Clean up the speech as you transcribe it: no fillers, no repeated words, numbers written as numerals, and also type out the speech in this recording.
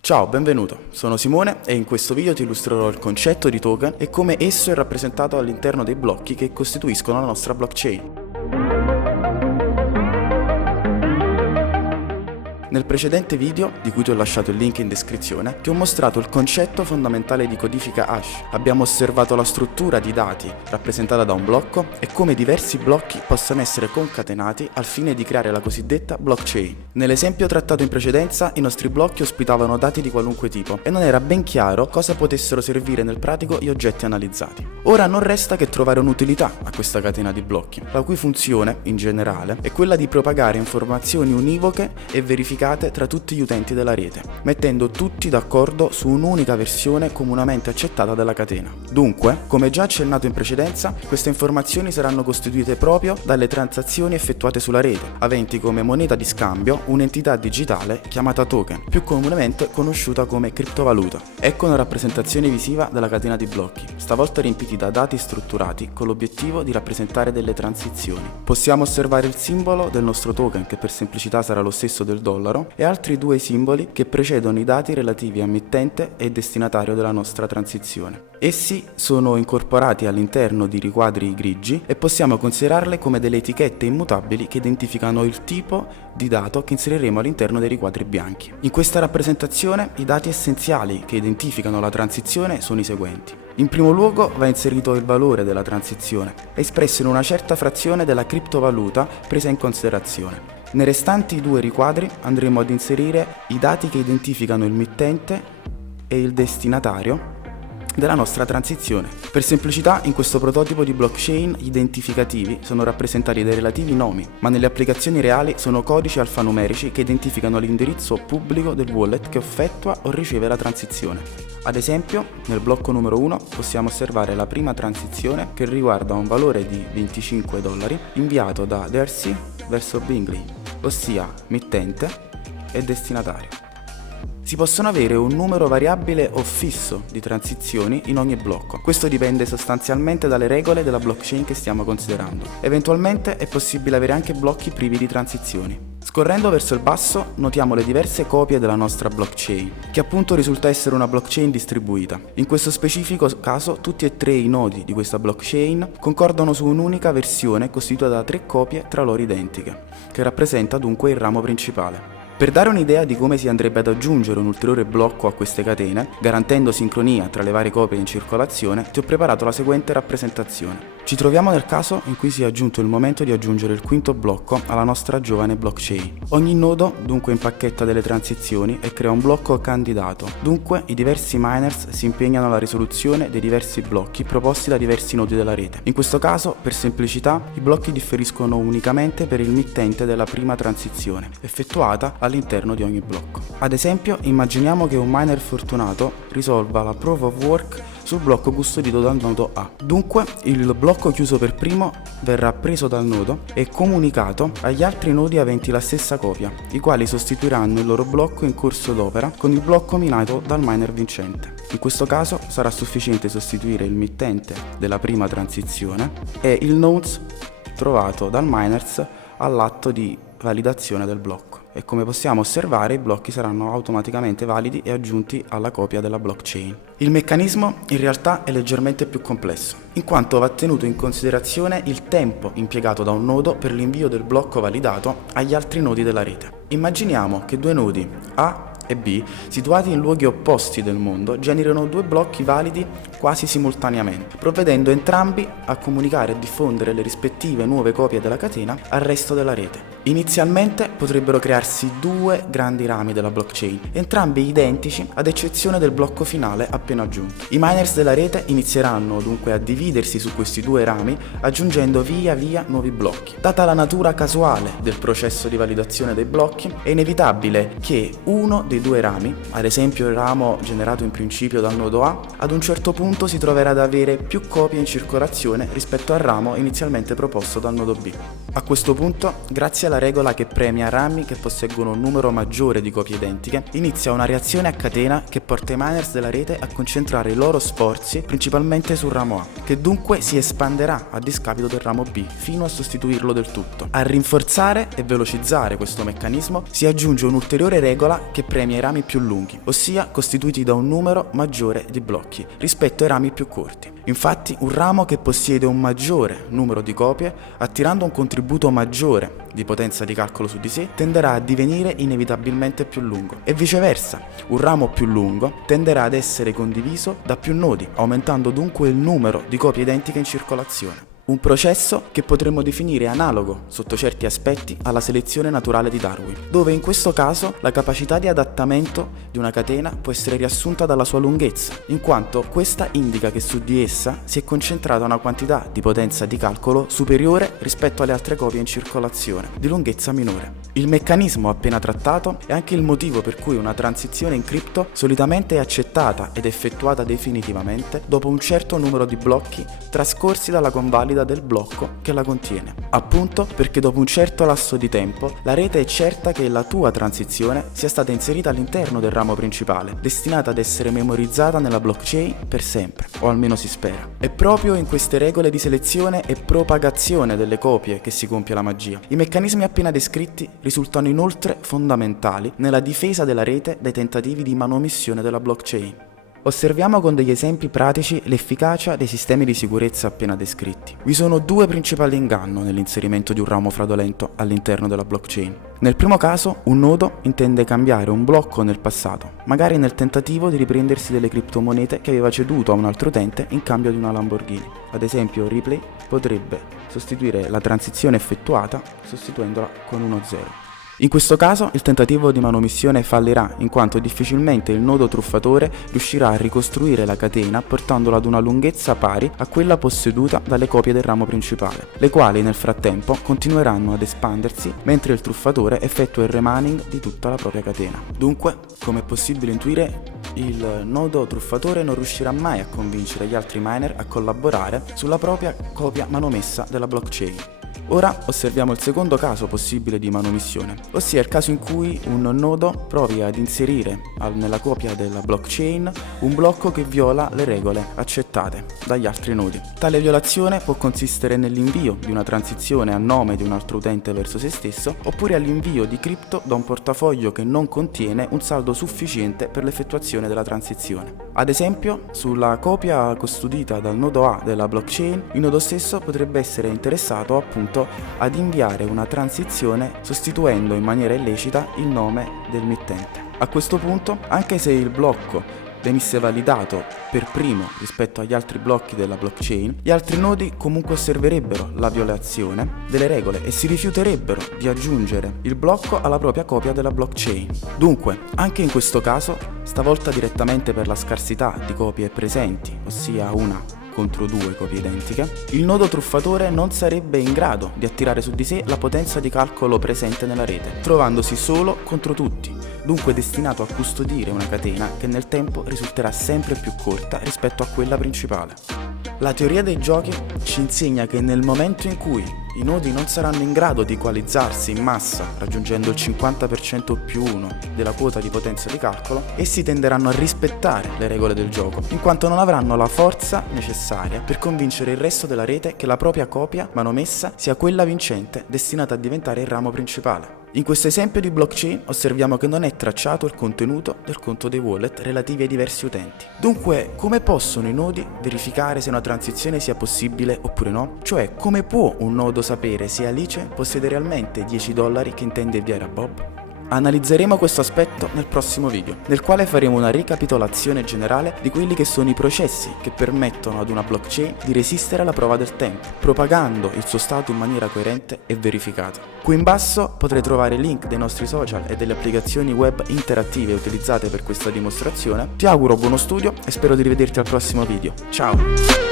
Ciao, benvenuto, sono Simone e in questo video ti illustrerò il concetto di token e come esso è rappresentato all'interno dei blocchi che costituiscono la nostra blockchain. Nel precedente video, di cui ti ho lasciato il link in descrizione, ti ho mostrato il concetto fondamentale di codifica hash. Abbiamo osservato la struttura di dati rappresentata da un blocco e come diversi blocchi possano essere concatenati al fine di creare la cosiddetta blockchain. Nell'esempio trattato in precedenza, i nostri blocchi ospitavano dati di qualunque tipo e non era ben chiaro cosa potessero servire nel pratico gli oggetti analizzati. Ora non resta che trovare un'utilità a questa catena di blocchi, la cui funzione, in generale, è quella di propagare informazioni univoche e verificate tra tutti gli utenti della rete, mettendo tutti d'accordo su un'unica versione comunemente accettata della catena. Dunque, come già accennato in precedenza, queste informazioni saranno costituite proprio dalle transazioni effettuate sulla rete, aventi come moneta di scambio un'entità digitale chiamata token, più comunemente conosciuta come criptovaluta. Ecco una rappresentazione visiva della catena di blocchi, stavolta riempiti da dati strutturati con l'obiettivo di rappresentare delle transizioni. Possiamo osservare il simbolo del nostro token, che per semplicità sarà lo stesso del dollaro, e altri due simboli che precedono i dati relativi a mittente e destinatario della nostra transizione. Essi sono incorporati all'interno di riquadri grigi e possiamo considerarle come delle etichette immutabili che identificano il tipo di dato che inseriremo all'interno dei riquadri bianchi. In questa rappresentazione i dati essenziali che identificano la transizione sono i seguenti. In primo luogo va inserito il valore della transizione, espresso in una certa frazione della criptovaluta presa in considerazione. Nei restanti due riquadri andremo ad inserire i dati che identificano il mittente e il destinatario della nostra transizione. Per semplicità, in questo prototipo di blockchain gli identificativi sono rappresentati dai relativi nomi, ma nelle applicazioni reali sono codici alfanumerici che identificano l'indirizzo pubblico del wallet che effettua o riceve la transizione. Ad esempio, nel blocco numero 1 possiamo osservare la prima transizione che riguarda un valore di $25 inviato da Darcy verso Bingley, ossia mittente e destinatario. Si possono avere un numero variabile o fisso di transizioni in ogni blocco. Questo dipende sostanzialmente dalle regole della blockchain che stiamo considerando. Eventualmente è possibile avere anche blocchi privi di transizioni. Scorrendo verso il basso notiamo le diverse copie della nostra blockchain, che appunto risulta essere una blockchain distribuita. In questo specifico caso tutti e tre i nodi di questa blockchain concordano su un'unica versione costituita da 3 copie tra loro identiche, che rappresenta dunque il ramo principale. Per dare un'idea di come si andrebbe ad aggiungere un ulteriore blocco a queste catene, garantendo sincronia tra le varie copie in circolazione, ti ho preparato la seguente rappresentazione. Ci troviamo nel caso in cui sia giunto il momento di aggiungere il quinto blocco alla nostra giovane blockchain. Ogni nodo dunque impacchetta delle transizioni e crea un blocco candidato. Dunque i diversi miners si impegnano alla risoluzione dei diversi blocchi proposti da diversi nodi della rete. In questo caso, per semplicità, i blocchi differiscono unicamente per il mittente della prima transizione, effettuata all'interno di ogni blocco. Ad esempio, immaginiamo che un miner fortunato risolva la proof of work sul blocco custodito dal nodo A. Dunque, il blocco chiuso per primo verrà preso dal nodo e comunicato agli altri nodi aventi la stessa copia, i quali sostituiranno il loro blocco in corso d'opera con il blocco minato dal miner vincente. In questo caso sarà sufficiente sostituire il mittente della prima transizione e il nodes trovato dal miners all'atto di validazione del blocco. E come possiamo osservare, i blocchi saranno automaticamente validi e aggiunti alla copia della blockchain. Il meccanismo in realtà è leggermente più complesso, in quanto va tenuto in considerazione il tempo impiegato da un nodo per l'invio del blocco validato agli altri nodi della rete. Immaginiamo che due nodi A e B, situati in luoghi opposti del mondo, generano 2 blocchi validi quasi simultaneamente, provvedendo entrambi a comunicare e diffondere le rispettive nuove copie della catena al resto della rete. Inizialmente potrebbero crearsi 2 grandi rami della blockchain, entrambi identici ad eccezione del blocco finale appena aggiunto. I miners della rete inizieranno dunque a dividersi su questi 2 rami, aggiungendo via via nuovi blocchi. Data la natura casuale del processo di validazione dei blocchi, è inevitabile che uno dei 2 rami, ad esempio il ramo generato in principio dal nodo A, ad un certo punto si troverà ad avere più copie in circolazione rispetto al ramo inizialmente proposto dal nodo B. A questo punto, grazie alla regola che premia rami che posseggono un numero maggiore di copie identiche, inizia una reazione a catena che porta i miners della rete a concentrare i loro sforzi principalmente sul ramo A, che dunque si espanderà a discapito del ramo B fino a sostituirlo del tutto. A rinforzare e velocizzare questo meccanismo si aggiunge un'ulteriore regola che premia i rami più lunghi, ossia costituiti da un numero maggiore di blocchi rispetto ai rami più corti. Infatti, un ramo che possiede un maggiore numero di copie, attirando un contributo maggiore di potenza di calcolo su di sé, tenderà a divenire inevitabilmente più lungo. E viceversa, un ramo più lungo tenderà ad essere condiviso da più nodi, aumentando dunque il numero di copie identiche in circolazione. Un processo che potremmo definire analogo, sotto certi aspetti, alla selezione naturale di Darwin, dove in questo caso la capacità di adattamento di una catena può essere riassunta dalla sua lunghezza, in quanto questa indica che su di essa si è concentrata una quantità di potenza di calcolo superiore rispetto alle altre copie in circolazione, di lunghezza minore. Il meccanismo appena trattato è anche il motivo per cui una transizione in cripto solitamente è accettata ed effettuata definitivamente dopo un certo numero di blocchi trascorsi dalla convalida del blocco che la contiene. Appunto perché dopo un certo lasso di tempo la rete è certa che la tua transizione sia stata inserita all'interno del ramo principale, destinata ad essere memorizzata nella blockchain per sempre, o almeno si spera. È proprio in queste regole di selezione e propagazione delle copie che si compie la magia. I meccanismi appena descritti risultano inoltre fondamentali nella difesa della rete dai tentativi di manomissione della blockchain. Osserviamo con degli esempi pratici l'efficacia dei sistemi di sicurezza appena descritti. Vi sono due principali inganni nell'inserimento di un ramo fraudolento all'interno della blockchain. Nel primo caso, un nodo intende cambiare un blocco nel passato, magari nel tentativo di riprendersi delle criptomonete che aveva ceduto a un altro utente in cambio di una Lamborghini. Ad esempio, Ripley potrebbe sostituire la transizione effettuata sostituendola con uno 0. In questo caso il tentativo di manomissione fallirà, in quanto difficilmente il nodo truffatore riuscirà a ricostruire la catena portandola ad una lunghezza pari a quella posseduta dalle copie del ramo principale, le quali nel frattempo continueranno ad espandersi mentre il truffatore effettua il remining di tutta la propria catena. Dunque, come è possibile intuire, il nodo truffatore non riuscirà mai a convincere gli altri miner a collaborare sulla propria copia manomessa della blockchain. Ora osserviamo il secondo caso possibile di manomissione, ossia il caso in cui un nodo provi ad inserire nella copia della blockchain un blocco che viola le regole accettate dagli altri nodi. Tale violazione può consistere nell'invio di una transizione a nome di un altro utente verso se stesso, oppure all'invio di cripto da un portafoglio che non contiene un saldo sufficiente per l'effettuazione della transizione. Ad esempio, sulla copia custodita dal nodo A della blockchain, il nodo stesso potrebbe essere interessato appunto ad inviare una transizione sostituendo in maniera illecita il nome del mittente. A questo punto, anche se il blocco venisse validato per primo rispetto agli altri blocchi della blockchain, gli altri nodi comunque osserverebbero la violazione delle regole e si rifiuterebbero di aggiungere il blocco alla propria copia della blockchain. Dunque, anche in questo caso, stavolta direttamente per la scarsità di copie presenti, ossia una contro due copie identiche, il nodo truffatore non sarebbe in grado di attirare su di sé la potenza di calcolo presente nella rete, trovandosi solo contro tutti, dunque destinato a custodire una catena che nel tempo risulterà sempre più corta rispetto a quella principale. La teoria dei giochi ci insegna che nel momento in cui i nodi non saranno in grado di equalizzarsi in massa, raggiungendo il 50% più 1 della quota di potenza di calcolo, essi tenderanno a rispettare le regole del gioco, in quanto non avranno la forza necessaria per convincere il resto della rete che la propria copia manomessa sia quella vincente, destinata a diventare il ramo principale. In questo esempio di blockchain osserviamo che non è tracciato il contenuto del conto dei wallet relativi ai diversi utenti. Dunque, come possono i nodi verificare se una transizione sia possibile oppure no? Cioè, come può un nodo sapere se Alice possiede realmente $10 che intende inviare a Bob? Analizzeremo questo aspetto nel prossimo video, nel quale faremo una ricapitolazione generale di quelli che sono i processi che permettono ad una blockchain di resistere alla prova del tempo, propagando il suo stato in maniera coerente e verificata. Qui in basso potrei trovare i link dei nostri social e delle applicazioni web interattive utilizzate per questa dimostrazione. Ti auguro buono studio e spero di rivederti al prossimo video. Ciao!